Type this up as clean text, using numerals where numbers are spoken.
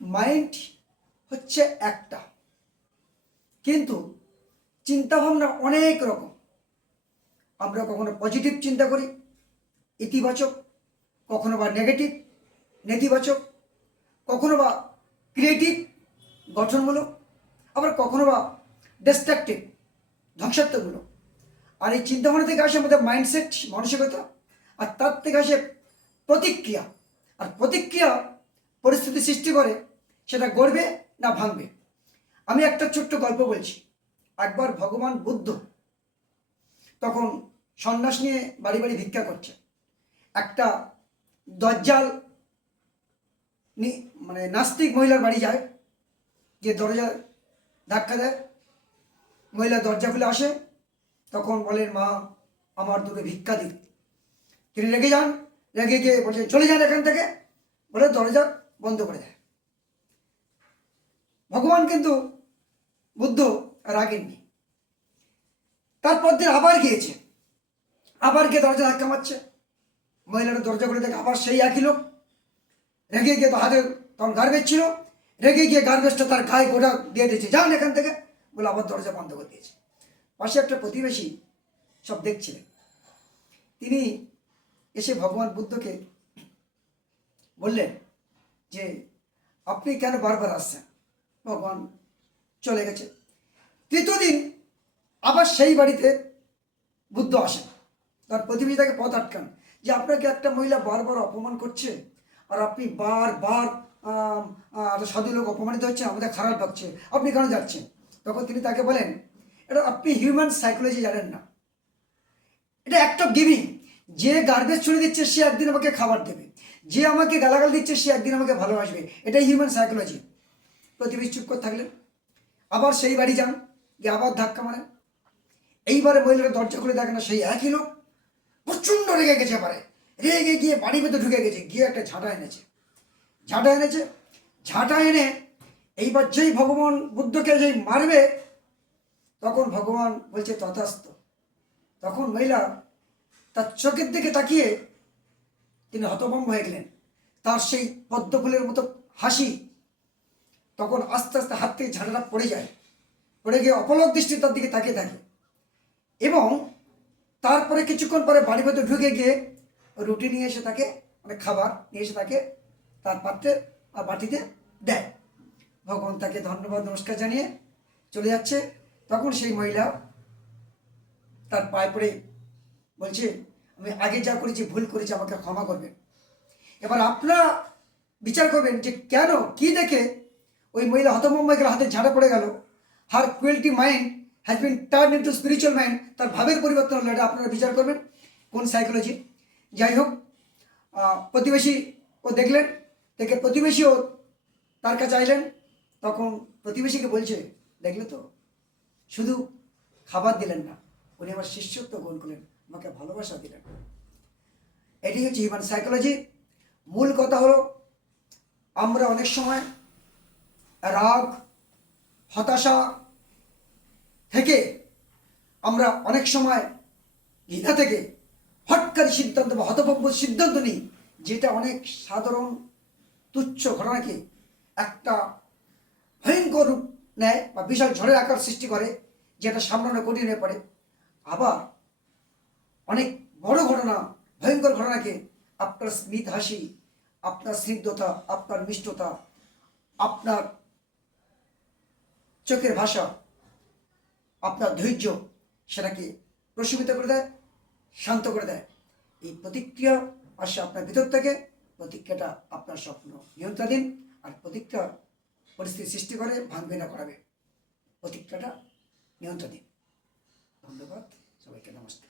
Mind হচ্ছে একটা, কিন্তু চিন্তাভাবনা অনেক রকম। আমরা কখনো পজিটিভ চিন্তা করি, ইতিবাচক, কখনো বা নেগেটিভ, নেতিবাচক, কখনো বা ক্রিয়েটিভ, গঠনমূলক, আবার কখনো বা ডিস্ট্রাকটিভ, ধ্বংসাত্মকমূলক। আর এই চিন্তাভাবনা থেকে আসে আমাদের মাইন্ডসেট, মানসিকতা, আর তার থেকে আসে প্রতিক্রিয়া। আর প্রতিক্রিয়া পরিস্থিতি সৃষ্টি করে, সেটা গড়বে না ভাঙবে। আমি একটা ছোট্ট গল্প বলছি। একবার ভগবান বুদ্ধ তখন সন্ন্যাস নিয়ে বাড়ি বাড়ি ভিক্ষা করছে। একটা দজ্জাল মানে নাস্তিক মহিলার বাড়ি যায়, যে দরজা ধাক্কা দেয়, মহিলা দরজা খুলে আসে। তখন বলেন, মা আমার দুটো ভিক্ষা দিন। তিনি রেগে যান, রেগে গিয়ে বলছেন চলে যান এখান থেকে, বলে দরজা বন্ধ করে দেয়। ভগবান কিন্তু বুদ্ধ রাগেননি। তারপর দিন আবার গিয়েছে, আবার গিয়ে দরজা ধাক্কা মারছে। মহিলাটা দরজা খুলে দেখে আবার সেই একই লোক। রেগে গিয়ে তো হাতে তখন গার্বেজ ছিল, রেগে গিয়ে গার্বেজটা তার গায়ে গোটা দিয়ে দিয়েছে, যান এখান থেকে বলে আবার দরজা বন্ধ করে দিয়েছে। পাশে একটা প্রতিবেশী সব দেখছিলেন। তিনি এসে ভগবান বুদ্ধকে বললেন যে আপনি কেন বারবার আসছেন? ভগবান চলে গেছে। তৃতীয় দিন আবার সেই বাড়িতে বুদ্ধ আসেন। তার প্রতিবেশী তাকে পথ আটকান, যে আপনাকে একটা মহিলা বারবার অপমান করছে, আর আপনি বারবার সাধু লোক অপমানিত হচ্ছে, আমাদের খারাপ লাগছে, আপনি কেন যাচ্ছেন? তখন তিনি তাকে বলেন, এটা আপনি হিউম্যান সাইকোলজি জানেন না, এটা অ্যাক্ট অফ গিভিং। যে গার্বেজ ছুড়ে দিচ্ছে সে একদিন আমাকে খাবার দেবে, যে আমাকে গালাগাল দিচ্ছে সে একদিন আমাকে ভালোবাসবে, এটাই হিউম্যান সাইকোলজি। প্রতিবেশী চুপ করে থাকলেন। আবার সেই বাড়ি যান, গিয়ে আবার ধাক্কা মারেন। এইবারে মহিলারা দরজা খুলে দেখে না সেই একই লোক। প্রচণ্ড রেগে গেছে, পারে রেগে গিয়ে বাড়ির ভেতরে ঢুকে গেছে, গিয়ে একটা ঝাঁটা এনেছে। ঝাঁটা এনে এইবার যেই ভগবান বুদ্ধকে যেই মারবে, তখন ভগবান বলছে তথাস্তু। তখন মহিলা তার চোখের দিকে তাকিয়ে তিনি হতভম্ব হয়ে গেলেন। তার সেই পদ্মফুলের মতো হাসি, তখন আস্তে আস্তে হাত থেকে ঝাঁটাটা পড়ে যায়, পড়ে গিয়ে অপলক দৃষ্টি তার দিকে তাকিয়ে থাকে। এবং তারপরে কিছুক্ষণ পরে বাড়ির ভেতর ঢুকে গিয়ে রুটি নিয়ে এসে তাকে, মানে খাবার নিয়ে এসে তাকে তার পাত্রে আর বাটিতে দেয়। ভগবান তাকে ধন্যবাদ নমস্কার জানিয়ে চলে যাচ্ছে। তখন সেই মহিলা তার পায়ে পড়ে বলছে, আমি আগে যা করেছি ভুল করেছি, আমাকে ক্ষমা করবেন। এবার আপনারা বিচার করবেন যে কেন, কি দেখে ওই মহিলা হতভম্ব হয়ে গেল, হাতে ঝাঁটা পড়ে গেল। Her cruelty mind has been turn into spiritual mind. তার ভাবের পরিবর্তন হলো, এটা আপনারা বিচার করবেন কোন সাইকোলজি। যাই হোক, প্রতিবেশী ও দেখলেন, দেখে প্রতিবেশীও তার কাছে আইলেন। তখন প্রতিবেশীকে বলছে, দেখলে তো, শুধু খাবার দিলেন না, উনি আমার শিষ্যত্ব গ্রহণ করলেন, আমাকে ভালোবাসা দিলেন। এটি হচ্ছে হিউম্যান সাইকোলজি। মূল কথা হলো, আমরা অনেক সময় রাগ, হতাশা থেকে, আমরা অনেক সময় দ্বিধা থেকে হটকারী সিদ্ধান্ত বা হতভম্ব সিদ্ধান্ত নিই, যেটা অনেক সাধারণ তুচ্ছ ঘটনাকে একটা ভয়ঙ্কর রূপ নেয় বা বিশাল ঝড়ের আকার সৃষ্টি করে, যেটা সামলানো কঠিন হয়ে পড়ে। আবার অনেক বড় ঘটনা, ভয়ঙ্কর ঘটনাকে আপনার স্মিত হাসি, আপনার স্নিগ্ধতা, আপনার মিষ্টতা, আপনার চোখের ভাষা, আপনার ধৈর্য, সেটাকে প্রশমিত করে দেয়, শান্ত করে দেয়। এই প্রতিক্রিয়া আসে আপনার ভিতর থেকে। প্রতিক্রিয়াটা আপনার স্বপ্ন নিয়ন্ত্রণাধীন, আর প্রতিক্রিয়া পরিস্থিতি সৃষ্টি করে, ভাঙবে না করাবে। প্রতিক্রিয়াটা নিয়ন্ত্রণাধীন। ধন্যবাদ সবাইকে, নমস্তে।